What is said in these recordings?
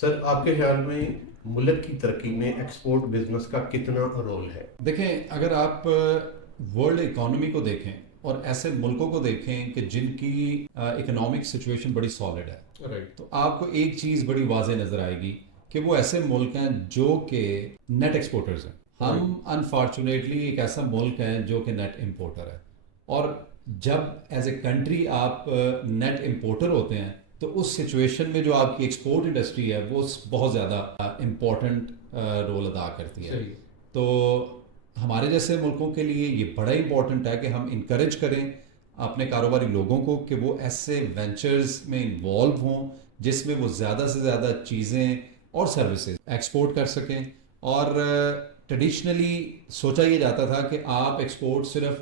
سر آپ کے خیال میں ملک کی ترقی میں ایکسپورٹ بزنس کا کتنا رول ہے؟ دیکھیں، اگر آپ ورلڈ اکانومی کو دیکھیں اور ایسے ملکوں کو دیکھیں کہ جن کی اکنامک سچویشن بڑی سالڈ ہے، تو آپ کو ایک چیز بڑی واضح نظر آئے گی کہ وہ ایسے ملک ہیں جو کہ نیٹ ایکسپورٹرز ہیں. ہم انفارچونیٹلی ایک ایسا ملک ہے جو کہ نیٹ امپورٹر ہے، اور جب ایز اے کنٹری آپ نیٹ امپورٹر ہوتے ہیں تو اس سچویشن میں جو آپ کی ایکسپورٹ انڈسٹری ہے وہ بہت زیادہ امپورٹنٹ رول ادا کرتی ہے. تو ہمارے جیسے ملکوں کے لیے یہ بڑا امپورٹنٹ ہے کہ ہم انکریج کریں اپنے کاروباری لوگوں کو کہ وہ ایسے وینچرز میں انوالو ہوں جس میں وہ زیادہ سے زیادہ چیزیں اور سروسز ایکسپورٹ کر سکیں. اور ٹریڈیشنلی سوچا یہ جاتا تھا کہ آپ ایکسپورٹ صرف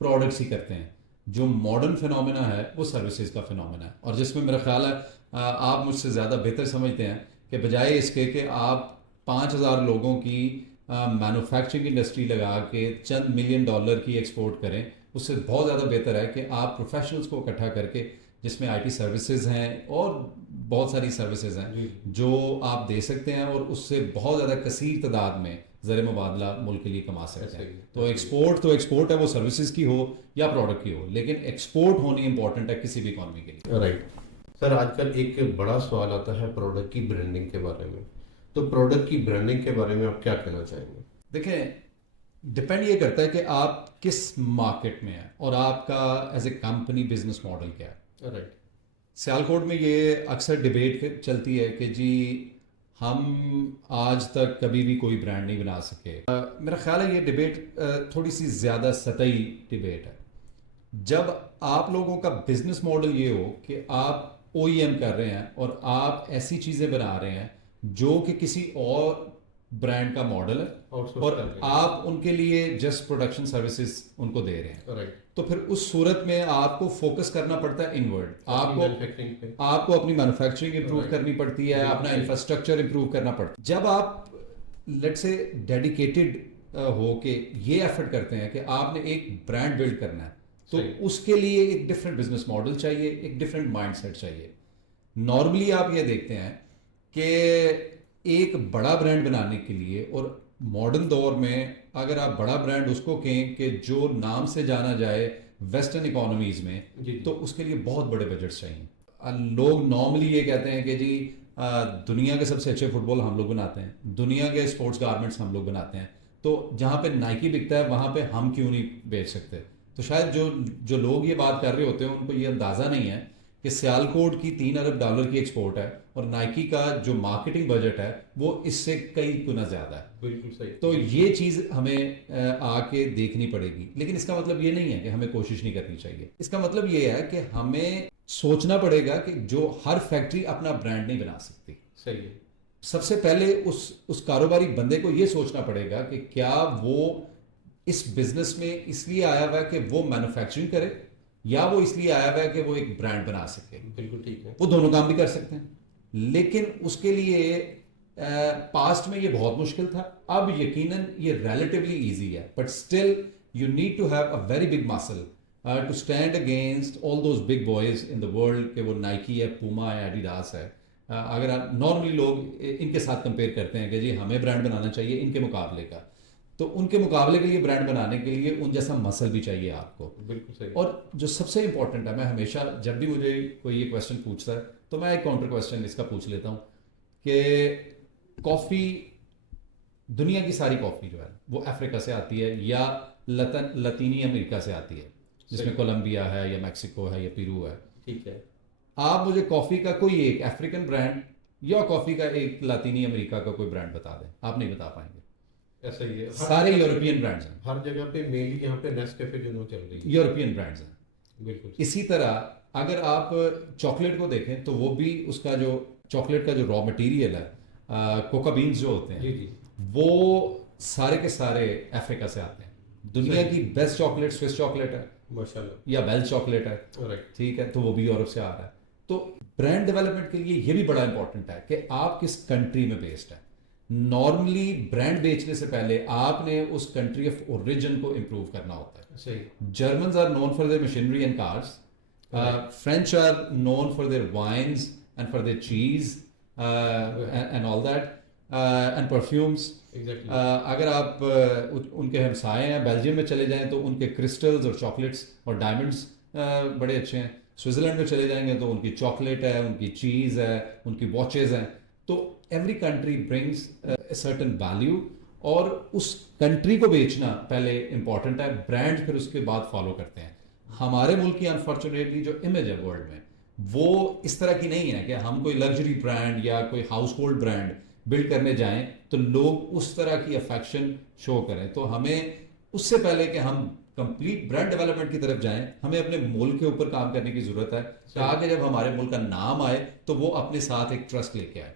پروڈکٹس ہی کرتے ہیں. جو ماڈرن فنومینا ہے وہ سروسز کا فنومینا ہے، اور جس میں میرا خیال ہے آپ مجھ سے زیادہ بہتر سمجھتے ہیں کہ بجائے اس کے کہ آپ 5,000 لوگوں کی مینوفیکچرنگ انڈسٹری لگا کے چند $1 ملین کی ایکسپورٹ کریں، اس سے بہت زیادہ بہتر ہے کہ آپ پروفیشنلز کو اکٹھا کر کے جس میں آئی ٹی سروسز ہیں اور بہت ساری سروسز ہیں جو آپ دے سکتے ہیں، اور اس سے بہت زیادہ کثیر تعداد میں زر مبادلہ ملک کے لیے کما سکتے ہیں. تو ایکسپورٹ ہے، وہ سروسز کی ہو یا پروڈکٹ کی ہو، لیکن ایکسپورٹ ہونی امپورٹنٹ ہے کسی بھی اکانومی کے لیے. رائٹ. سر آج کل ایک بڑا سوال آتا ہے پروڈکٹ کی برانڈنگ کے بارے میں، تو پروڈکٹ کی برانڈنگ کے بارے میں آپ کیا کہنا چاہیں گے؟ دیکھیں، ڈپینڈ یہ کرتا ہے کہ آپ کس مارکیٹ میں ہیں اور آپ کا as a company business model کیا ہے. رائٹ. سیالکوٹ میں یہ اکثر ڈبیٹ چلتی ہے کہ جی ہم آج تک کبھی بھی کوئی برانڈ نہیں بنا سکے. میرا خیال ہے یہ ڈبیٹ تھوڑی سی زیادہ سطحی ڈبیٹ ہے. جب آپ لوگوں کا بزنس ماڈل یہ ہو کہ آپ او ای ایم کر رہے ہیں اور آپ ایسی چیزیں بنا رہے ہیں جو کہ کسی اور برانڈ کا ماڈل ہے اور آپ ان کے لیے جسٹ پروڈکشن سروسز ان کو دے رہے ہیں، تو پھر اس صورت میں آپ کو فوکس کرنا پڑتا ہے انورڈ. آپ کو اپنی مینوفیکچرنگ امپروو کرنی پڑتی ہے، اپنا انفراسٹرکچر امپروو کرنا پڑتا ہے. جب آپ لیٹ سے ڈیڈیکیٹڈ ہو کے یہ ایفرٹ کرتے ہیں کہ آپ نے ایک برانڈ بلڈ کرنا ہے، تو اس کے لیے ایک ڈفرینٹ بزنس ماڈل چاہیے، ایک ڈفرینٹ مائنڈ سیٹ چاہیے. نارملی آپ یہ دیکھتے ہیں کہ ایک بڑا برانڈ بنانے کے لیے، اور ماڈرن دور میں اگر آپ بڑا برانڈ اس کو کہیں کہ جو نام سے جانا جائے ویسٹرن اکانومیز میں، تو اس کے لیے بہت بڑے بجٹس چاہیے. لوگ نارملی یہ کہتے ہیں کہ جی دنیا کے سب سے اچھے فٹ بال ہم لوگ بناتے ہیں، دنیا کے اسپورٹس گارمنٹس ہم لوگ بناتے ہیں، تو جہاں پہ نائکی بکتا ہے وہاں پہ ہم کیوں نہیں بیچ سکتے. تو شاید جو لوگ یہ بات کر رہے ہوتے ہیں ان کو یہ اندازہ نہیں ہے کہ سیالکوٹ کی $3 ارب کی ایکسپورٹ ہے اور نائکی کا جو مارکیٹنگ بجٹ ہے وہ اس سے کئی گنا زیادہ ہے. بالکل صحیح. تو یہ چیز ہمیں آ کے دیکھنی پڑے گی، لیکن اس کا مطلب یہ نہیں ہے کہ ہمیں کوشش نہیں کرنی چاہیے. اس کا مطلب یہ ہے کہ ہمیں سوچنا پڑے گا کہ جو ہر فیکٹری اپنا برانڈ نہیں بنا سکتی. صحیح ہے. سب سے پہلے اس کاروباری بندے کو یہ سوچنا پڑے گا کہ کیا وہ اس بزنس میں اس لیے آیا ہوا ہے کہ وہ مینوفیکچرنگ کرے، یا وہ اس لیے آیا ہوا ہے کہ وہ ایک برانڈ بنا سکے. بالکل ٹھیک ہے. وہ دونوں کام بھی کر سکتے ہیں، لیکن اس کے لیے پاسٹ میں یہ بہت مشکل تھا. اب یقیناً یہ ریلیٹیولی ایزی ہے، but still you need to have a very big muscle to stand against all those big boys in the world, کہ وہ نائکی ہے، پوما ہے، ایڈیڈاس ہے. اگر آپ نارملی لوگ ان کے ساتھ کمپیئر کرتے ہیں کہ جی ہمیں برانڈ بنانا چاہیے ان کے مقابلے کا، تو ان کے مقابلے کے لیے برانڈ بنانے کے لیے ان جیسا مسل بھی چاہیے آپ کو. بالکل صحیح. اور جو سب سے امپورٹنٹ ہے، میں ہمیشہ جب بھی مجھے کوئی یہ کویشچن پوچھتا ہے تو میں ایک کاؤنٹر کویشچن اس کا پوچھ لیتا ہوں کہ کافی، دنیا کی ساری کافی جو ہے وہ افریقہ سے آتی ہے یا لطینی امریکہ سے آتی ہے، جس میں کولمبیا ہے یا میکسیکو ہے یا پیرو ہے. ٹھیک ہے. آپ مجھے کافی کا کوئی ایک افریقن برانڈ یا کافی کا ایک لاطینی امریکہ کا کوئی برانڈ بتا دیں، آپ نہیں بتا پائیں گے. ایسا ہی ہے. سارے یورپین برانڈز ہیں، ہر جگہ پہ مینلی یہاں پہ نیسکیفے جو چل رہی ہے یورپین برانڈز ہیں. بالکل. اسی طرح اگر آپ چاکلیٹ کو دیکھیں تو وہ بھی اس کا جو چاکلیٹ کا جو را مٹیریل ہے، کوکا بینز جو ہوتے ہیں، وہ سارے کے سارے افریقہ سے آتے ہیں. دنیا کی بیسٹ چاکلیٹ سوئس چاکلیٹ ہے ماشاءاللہ، یا ویل چاکلیٹ ہے، ٹھیک ہے، تو وہ بھی یورپ سے آ رہا ہے. تو برانڈ ڈیولپمنٹ کے لیے یہ بھی بڑا امپورٹنٹ ہے کہ آپ کس کنٹری میں بیسڈ ہیں. نارملی برانڈ بیچنے سے پہلے آپ نے اس کنٹری آف اوریجن کو امپروو کرنا ہوتا ہے. صحیح. Germans are known for their machinery and cars, French are known for their wines and for their cheese, and all that and perfumes. اگر آپ ان کے ہمسائے ہیں بیلجیم میں چلے جائیں تو ان کے کرسٹلز اور چاکلیٹس اور ڈائمنڈس بڑے اچھے ہیں. سوئٹزرلینڈ میں چلے جائیں گے تو ان کی چاکلیٹ ہے, ان کی چیز ہے, ان کی واچز ہیں. تو every country brings a certain value, اور اس کنٹری کو بیچنا پہلے امپورٹنٹ ہے, برانڈ پھر اس کے بعد فالو کرتے ہیں. ہمارے ملک کی انفارچونیٹلی جو امیج ہے ورلڈ میں وہ اس طرح کی نہیں ہے کہ ہم کوئی لگژری برانڈ یا کوئی ہاؤس ہولڈ برانڈ بلڈ کرنے جائیں تو لوگ اس طرح کی افیکشن شو کریں. تو ہمیں اس سے پہلے کہ ہم کمپلیٹ برانڈ ڈیولپمنٹ کی طرف جائیں, ہمیں اپنے ملک کے اوپر کام کرنے کی ضرورت ہے تاکہ جب ہمارے ملک کا نام آئے تو وہ اپنے ساتھ ایک ٹرسٹ لے کے آئے.